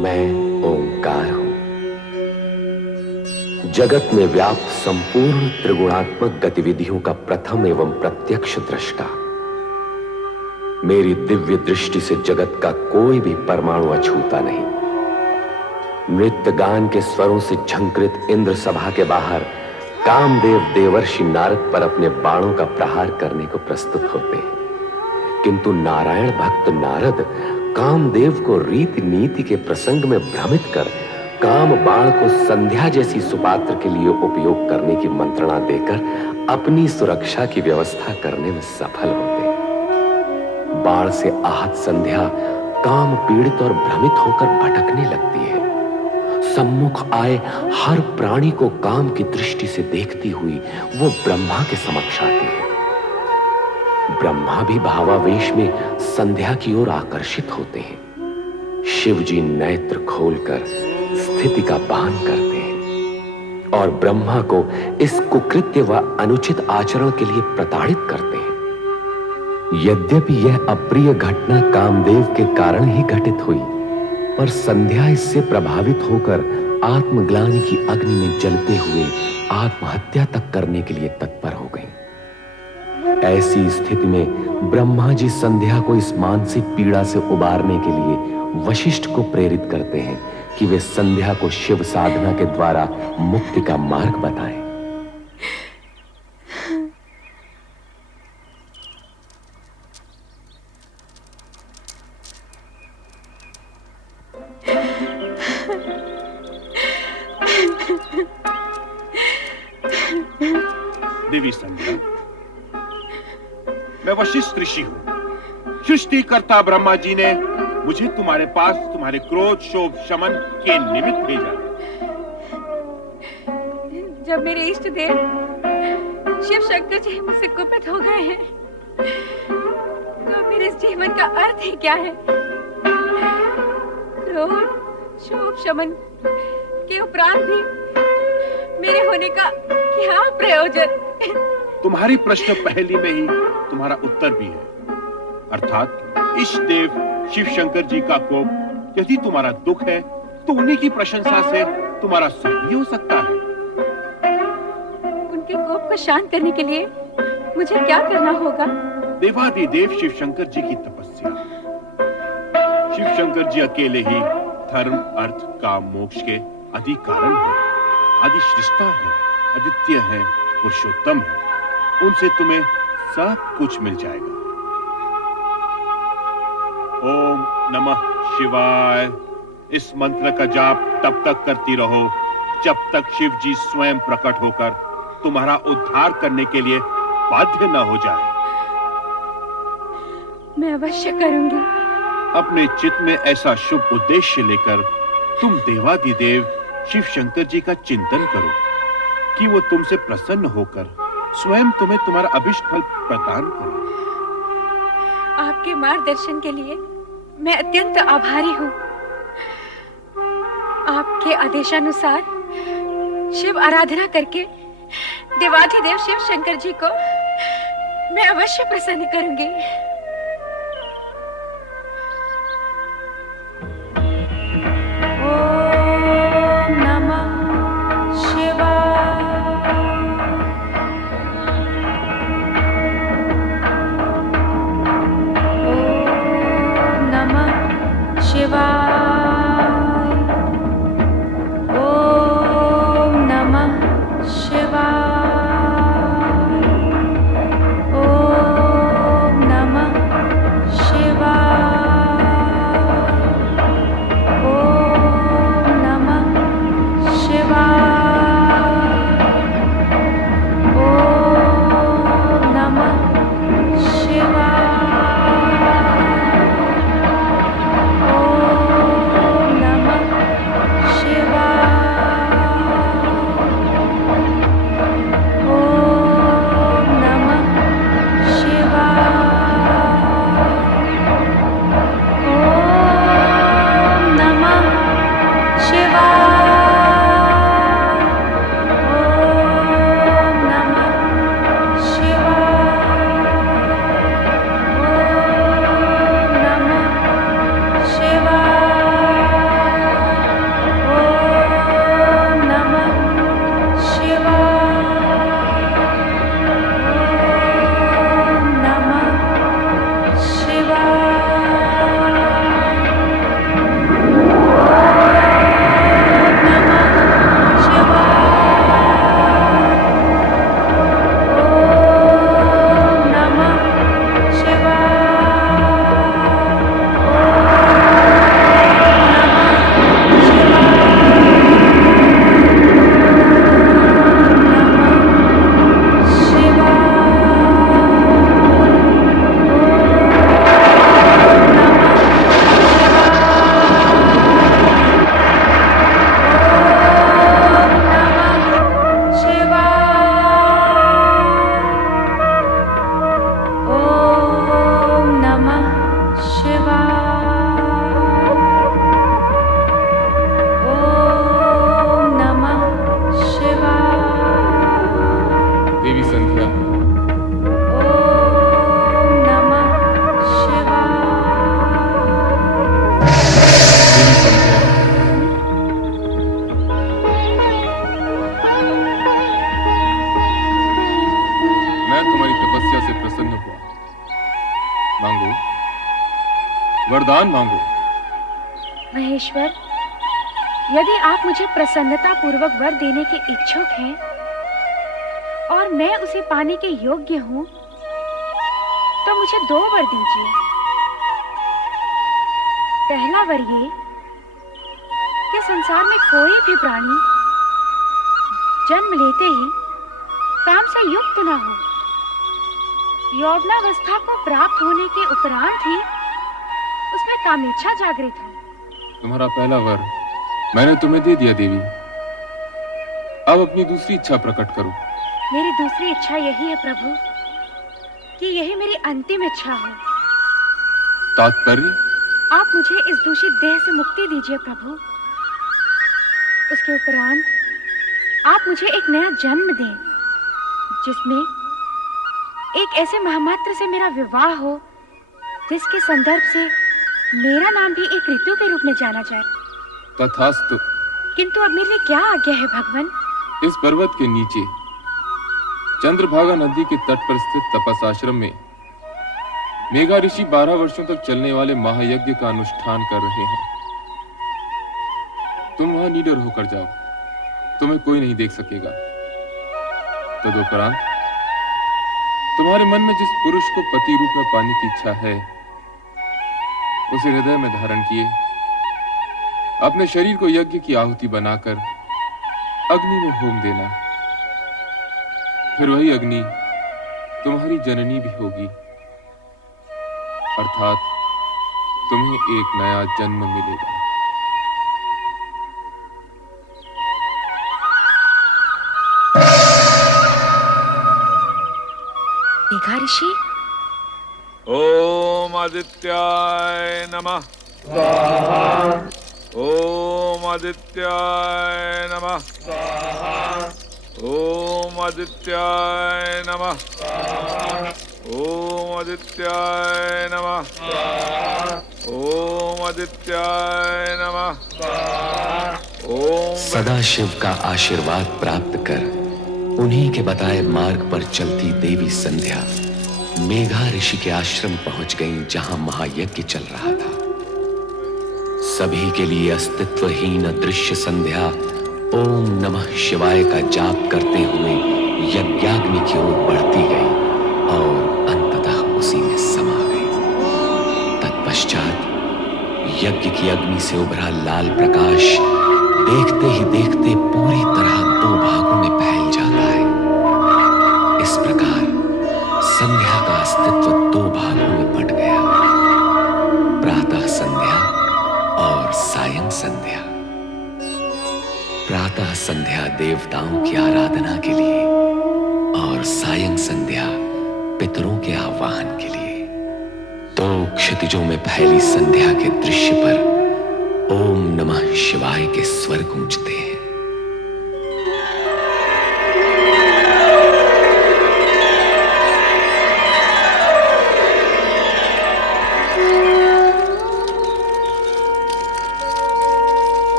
मैं ओंकार हूं, जगत में व्याप्त संपूर्ण त्रिगुणात्मक गतिविधियों का प्रथम एवं प्रत्यक्ष दृष्टा। मेरी दिव्य दृष्टि से जगत का कोई भी परमाणु अछूता नहीं। नृत्य गान के स्वरों से झंकृत इंद्र सभा के बाहर कामदेव देवर्षि नारद पर अपने बाणों का प्रहार करने को प्रस्तुत होते हैं, किंतु नारायण भक्त नारद कामदेव को रीति नीति के प्रसंग में भ्रमित कर काम बाण को संध्या जैसी सुपात्र के लिए उपयोग करने की मंत्रणा देकर अपनी सुरक्षा की व्यवस्था करने में सफल होते हैं। बाण से आहत संध्या काम पीड़ित और भ्रमित होकर भटकने लगती है। सम्मुख आए हर प्राणी को काम की दृष्टि से देखती हुई वो ब्रह्मा के समक्ष आती है। ब्रह्मा भी भावावेश में संध्या की ओर आकर्षित होते हैं। शिव जी नेत्र खोलकर स्थिति का भान करते हैं और ब्रह्मा को इस कुकृत्य व अनुचित आचरण के लिए प्रताड़ित करते हैं। यद्यपि यह अप्रिय घटना कामदेव के कारण ही घटित हुई, पर संध्या इससे प्रभावित होकर आत्मग्लानि की अग्नि में जलते हुए आत्महत्या तक करने के लिए तत्पर हो गई। ऐसी स्थिति में ब्रह्मा जी संध्या को इस मानसिक पीड़ा से उबारने के लिए वशिष्ठ को प्रेरित करते हैं कि वे संध्या को शिव साधना के द्वारा मुक्ति का मार्ग बताएं। देवी संध्या, मैं वशिष्ठ ऋषि हूं। सृष्टिकर्ता ब्रह्मा जी ने मुझे तुम्हारे पास तुम्हारे क्रोध शोभ शमन के निमित्त भेजा। जब मेरे इष्ट देव शिव शंकर जी मुझसे कुपित हो गए हैं, तो मेरे इस जीवन का अर्थ ही क्या है? क्रोध शोभ शमन के उपरांत भी मेरे होने का क्या प्रयोजन? तुम्हारी प्रश्न पहली में ही तुम्हारा उत्तर भी है, अर्थात इष्ट देव शिव शंकर जी का कोप यदि तुम्हारा दुख है तो उन्हीं की प्रशंसा से तुम्हारा सुख भी हो सकता है। उनके कोप को शांत करने के लिए मुझे क्या करना होगा? देवादिदेव शिव शंकर जी की तपस्या। शिव शंकर जी अकेले ही धर्म अर्थ काम मोक्ष के आदि कारण है, आदि सृष्टा है, अद्वितीय है, पुरुषोत्तम है। उनसे तुम्हें सब कुछ मिल जाएगा। ओम नमः शिवाय इस मंत्र का जाप तब तक करती रहो जब तक शिव जी स्वयं प्रकट होकर तुम्हारा उद्धार करने के लिए बाध्य न हो जाए। मैं अवश्य करूंगी। अपने चित्त में ऐसा शुभ उद्देश्य लेकर तुम देवादिदेव शिव शंकर जी का चिंतन करो कि वो तुमसे प्रसन्न होकर स्वयं तुम्हें तुम्हारा अभिष्ट फल प्रदान करे। आपके मार्गदर्शन के लिए मैं अत्यंत आभारी हूँ। आपके आदेशानुसार शिव आराधना करके देवाधिदेव शिव शंकर जी को मैं अवश्य प्रसन्न करूंगी। Namah मांगो, वरदान मांगो। महेश्वर, यदि आप मुझे प्रसन्नता पूर्वक वर देने के इच्छुक हैं और मैं उसे पाने के योग्य हूं, तो मुझे 2 वर दीजिए। पहला वर ये कि संसार में कोई भी प्राणी जन्म लेते ही काम से युक्त न हो। यौवनावस्था को प्राप्त होने के उपरांत ही उसमें कामेच्छा जागृत हो। तुम्हारा पहला वर मैंने तुम्हें दे दिया देवी। अब अपनी दूसरी इच्छा प्रकट करो। मेरी दूसरी इच्छा यही है प्रभु कि यही मेरी अंतिम इच्छा हो। तात्पर्य? आप मुझे इस दूषित देह से मुक्ति दीजिए प्रभु। उसके उपरांत आप मुझे एक नया जन्म दें, जिसमें एक ऐसे महामात्र से मेरा विवाह हो जिसके संदर्भ से मेरा नाम भी एक ऋतु के रूप में जाना जाए। तथास्तु। किंतु अब मेरे लिए क्या आज्ञा है भगवान? इस पर्वत के नीचे चंद्रभागा नदी के तट पर स्थित तपस आश्रम में मेघा ऋषि 12 वर्षों तक चलने वाले महायज्ञ का अनुष्ठान कर रहे हैं। तुम वहां निडर होकर जाओ, तुम्हें कोई नहीं देख सकेगा। तदुपरांत तुम्हारे मन में जिस पुरुष को पति रूप में पाने की इच्छा है, उसे हृदय में धारण किए अपने शरीर को यज्ञ की आहुति बनाकर अग्नि में होम देना। फिर वही अग्नि तुम्हारी जननी भी होगी, अर्थात तुम्हें एक नया जन्म मिलेगा। मेघा ऋषि, ओम आदित्याय नमः। स्वाहा। ओम आदित्याय नमः। स्वाहा। ओम आदित्याय नमः। स्वाहा। ओम आदित्याय नमः। स्वाहा। ओम आदित्याय नमः। स्वाहा। ओम सदाशिव का आशीर्वाद प्राप्त कर उन्हीं के बताए मार्ग पर चलती देवी संध्या मेघा ऋषि के आश्रम पहुंच गईं, जहां महायज्ञ चल रहा था। सभी के लिए अस्तित्वहीन अदृश्य संध्या ओम नमः शिवाय का जाप करते हुए यज्ञाग्नि की ओर बढ़ती गई और अंततः उसी में समा गई। तत्पश्चात यज्ञ की अग्नि से उभरा लाल प्रकाश देखते ही देखते पूरी तरह 2 भागों में फैल जाता है। इस प्रकार संध्या का अस्तित्व 2 भागों में बंट गया, प्रातः संध्या और सायं संध्या। प्रातः संध्या देवताओं की आराधना के लिए और सायं संध्या पितरों के आह्वान के लिए। 2 क्षितिजों में फैली संध्या के दृश्य पर ओम नमः शिवाय के स्वर गूंजते हैं।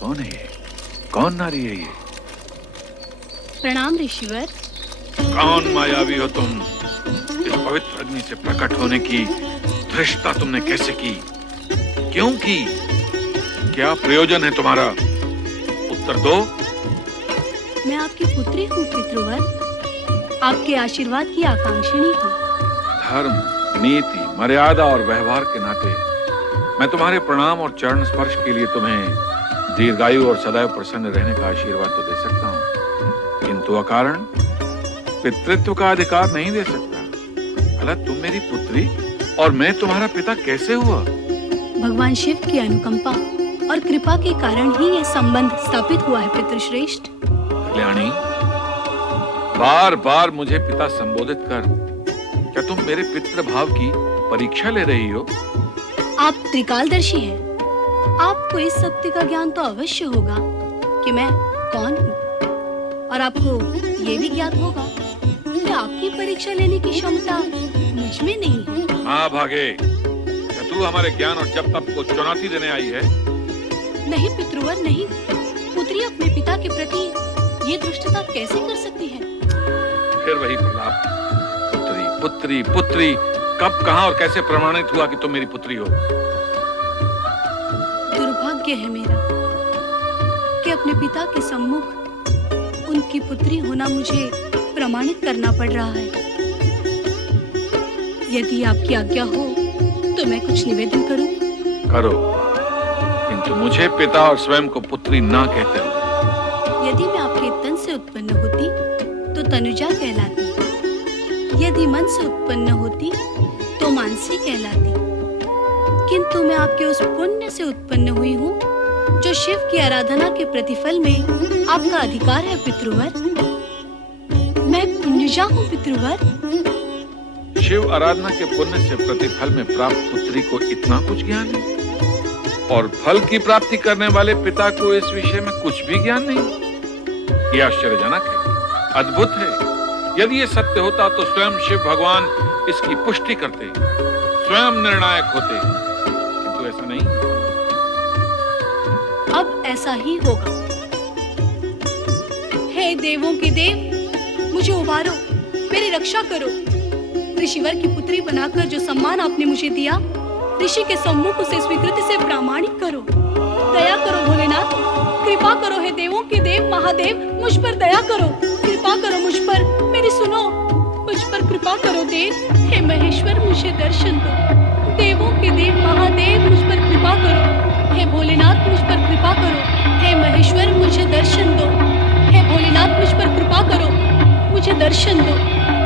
कौन है ये? कौन नारी है ये? प्रणाम ऋषिवर। कौन मायावी हो तुम? इस पवित्र अग्नि से प्रकट होने की धृष्टता तुमने कैसे की? क्यों की? क्या प्रयोजन है तुम्हारा? उत्तर दो। मैं आपकी पुत्री हूँ पितृवर, आपके आशीर्वाद की आकांक्षिणी हूँ। धर्म, नीति, मर्यादा और व्यवहार के नाते मैं तुम्हारे प्रणाम और चरण स्पर्श के लिए तुम्हें दीर्घायु और सदैव प्रसन्न रहने का आशीर्वाद तो दे सकता हूँ, किंतु अकारण पितृत्व का अधिकार नहीं दे सकता। भला तुम मेरी पुत्री और मैं तुम्हारा पिता कैसे हुआ? भगवान शिव की अनुकंपा और कृपा के कारण ही यह संबंध स्थापित हुआ है पितृश्रेष्ठ। कल्याणी, बार बार मुझे पिता संबोधित कर क्या तुम मेरे पितृ भाव की परीक्षा ले रही हो? आप त्रिकालदर्शी हैं। आपको इस सत्य का ज्ञान तो अवश्य होगा कि मैं कौन हूँ, और आपको ये भी ज्ञात होगा कि आपकी परीक्षा लेने की क्षमता मुझ में नहीं है। हाँ भागे, क्या तू हमारे ज्ञान और जप तप को चुनौती देने आई है? नहीं पितृवर नहीं, पुत्री अपने पिता के प्रति ये दुष्टता कैसे कर सकती है? फिर वही प्रलाप, पुत्री पुत्री पुत्री, कब कहां और कैसे प्रमाणित हुआ कि तुम मेरी पुत्री हो? दुर्भाग्य है मेरा कि अपने पिता के सम्मुख उनकी पुत्री होना मुझे प्रमाणित करना पड़ रहा है। यदि आपकी आज्ञा हो तो मैं कुछ निवेदन करूं? करो, किंतु मुझे पिता और स्वयं को पुत्री ना कहते हो। यदि मैं आपके तन से उत्पन्न होती तो तनुजा कहलाती, यदि मन से उत्पन्न होती तो मानसी कहलाती, किंतु मैं आपके उस पुण्य से उत्पन्न हुई हूँ जो शिव की आराधना के प्रतिफल में आपका अधिकार है पितृवर। मैं पुण्यजा हूँ पितृवर। शिव आराधना के पुण्य से प्रतिफल में प्राप्त पुत्री को इतना कुछ ज्ञान है, और फल की प्राप्ति करने वाले पिता को इस विषय में कुछ भी ज्ञान नहीं। यह आश्चर्यजनक है, अद्भुत है। यदि ये सत्य होता तो स्वयं शिव भगवान इसकी पुष्टि करते, स्वयं निर्णायक होते, किंतु ऐसा नहीं। अब ऐसा ही होगा। हे देवों के देव, मुझे उबारो, मेरी रक्षा करो। ऋषिवर की पुत्री बनाकर जो सम्मान आपने मुझे दिया, ऋषि के सम्मुख उसे स्वीकृति से प्रामाणिक करो। दया करो भोलेनाथ, कृपा करो। हे देवों के देव महादेव, मुझ पर दया करो, कृपा करो मुझ पर, मेरी सुनो, मुझ पर कृपा करो देव। हे महेश्वर, मुझे दर्शन दो। देवों के देव महादेव, मुझ पर कृपा करो। हे भोलेनाथ, मुझ पर कृपा करो। हे महेश्वर, मुझे दर्शन दो। हे भोलेनाथ, मुझ पर कृपा करो, मुझे दर्शन दो।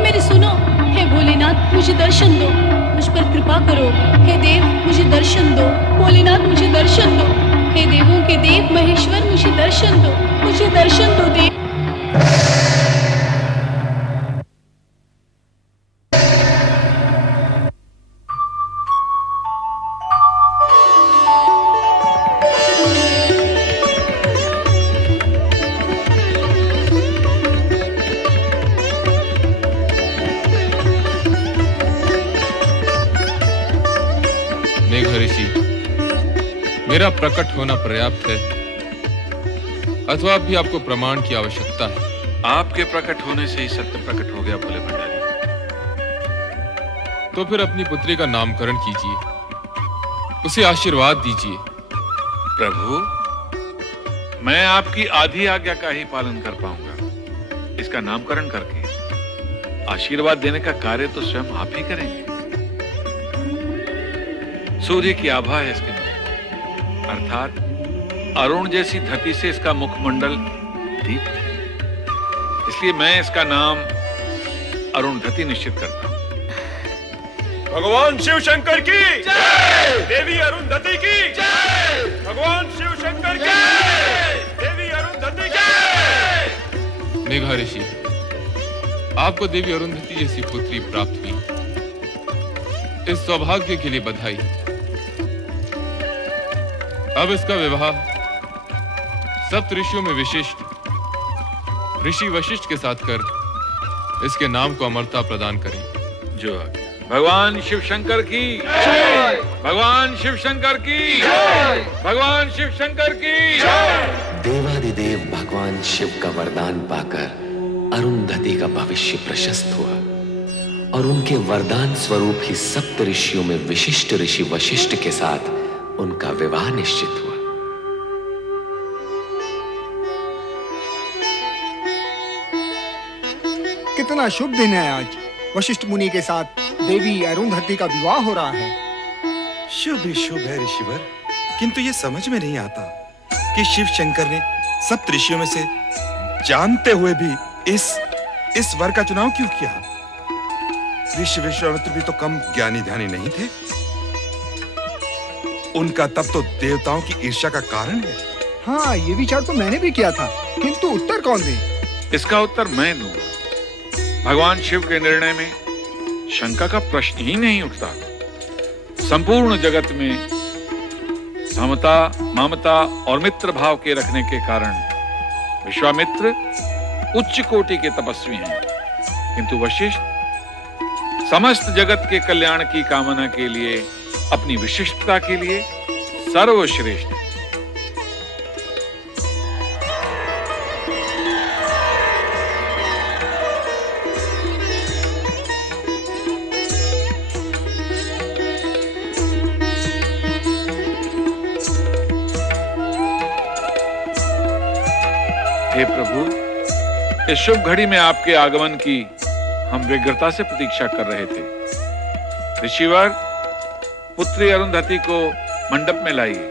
मेरी सुनो, हे भोलेनाथ, मुझे दर्शन दो, मुझ पर कृपा करो। हे देव, मुझे दर्शन दो। भोलेनाथ, मुझे दर्शन दो। हे देवों के देव महेश्वर, मुझे दर्शन दो, मुझे दर्शन दो देव। मेघऋषि, मेरा प्रकट होना पर्याप्त है अथवा भी आपको प्रमाण की आवश्यकता है? आपके प्रकट होने से ही सत्य प्रकट हो गया भोले भंडारी। तो फिर अपनी पुत्री का नामकरण कीजिए, उसे आशीर्वाद दीजिए। प्रभु, मैं आपकी आधी आज्ञा का ही पालन कर पाऊंगा। इसका नामकरण करके आशीर्वाद देने का कार्य तो स्वयं आप ही करेंगे। सूर्य की आभा है इसके मुख, अर्थात अरुण जैसी धरती से इसका मुखमंडल दीप्त है, इसलिए मैं इसका नाम अरुणधति निश्चित करता हूं। भगवान शिव शंकर की जय, देवी अरुणधति की जय, भगवान शिव शंकर की जय, देवी अरुणधति की जय। मेघऋषि, आपको देवी अरुंधति जैसी पुत्री प्राप्त हुई, इस सौभाग्य के लिए बधाई। अब इसका विवाह सप्त ऋषियों में विशिष्ट ऋषि वशिष्ठ के साथ कर इसके नाम को अमरता प्रदान करें। जो भगवान शिव शंकर की जय, भगवान शिव शंकर की जय, भगवान शिव शंकर की जय। देवादिदेव भगवान शिव का वरदान पाकर अरुंधति का भविष्य प्रशस्त हुआ और उनके वरदान स्वरूप ही सप्त ऋषियों में विशिष्ट ऋषि वशिष्ठ के साथ उनका विवाह निश्चित हुआ। कितना शुभ दिन है आज। वशिष्ठ मुनि के साथ देवी अरुंधति का विवाह हो रहा है। शुभ ही शुभ है ऋषिवर, किंतु ये समझ में नहीं आता कि शिव शंकर ने सप्त ऋषियों में से जानते हुए भी इस वर का चुनाव क्यों किया? ऋषि विश्वामित्र भी तो कम ज्ञानी ध्यानी नहीं थे। उनका तप तो देवताओं की ईर्ष्या का कारण है। हाँ, ये विचार तो मैंने भी किया था, किंतु उत्तर कौन दे? इसका उत्तर मैं दूंगा। भगवान शिव के निर्णय में शंका का प्रश्न ही नहीं उठता। संपूर्ण जगत में समता, ममता और मित्र भाव के रखने के कारण विश्वामित्र उच्च कोटि के तपस्वी हैं, किंतु वशिष्ठ समस्त जगत के कल्याण की कामना के लिए, अपनी विशिष्टता के लिए सर्वश्रेष्ठ है। हे प्रभु, इस शुभ घड़ी में आपके आगमन की हम व्यग्रता से प्रतीक्षा कर रहे थे। ऋषिवर, पुत्री अरुंधति को मंडप में लाइए।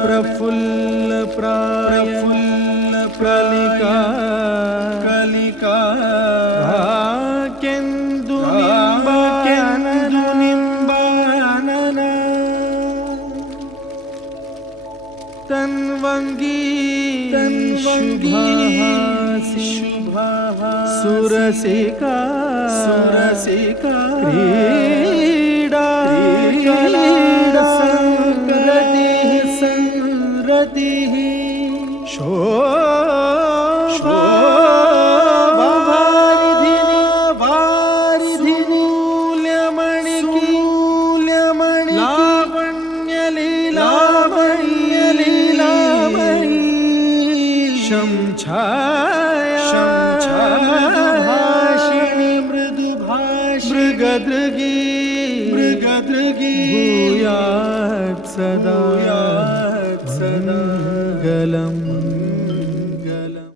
प्रफुल्ल प्रफुल्ल कलिका कलिका केंदु निंबानन तन्वंगी शुभाहासी सुरसिका सुरसिका क्रीडा संरतिः शोभावारिधिनि मूल्यमणि लावण्यलीलामणि शंछायाभाषिणि मृगदृगी भूयात् सदा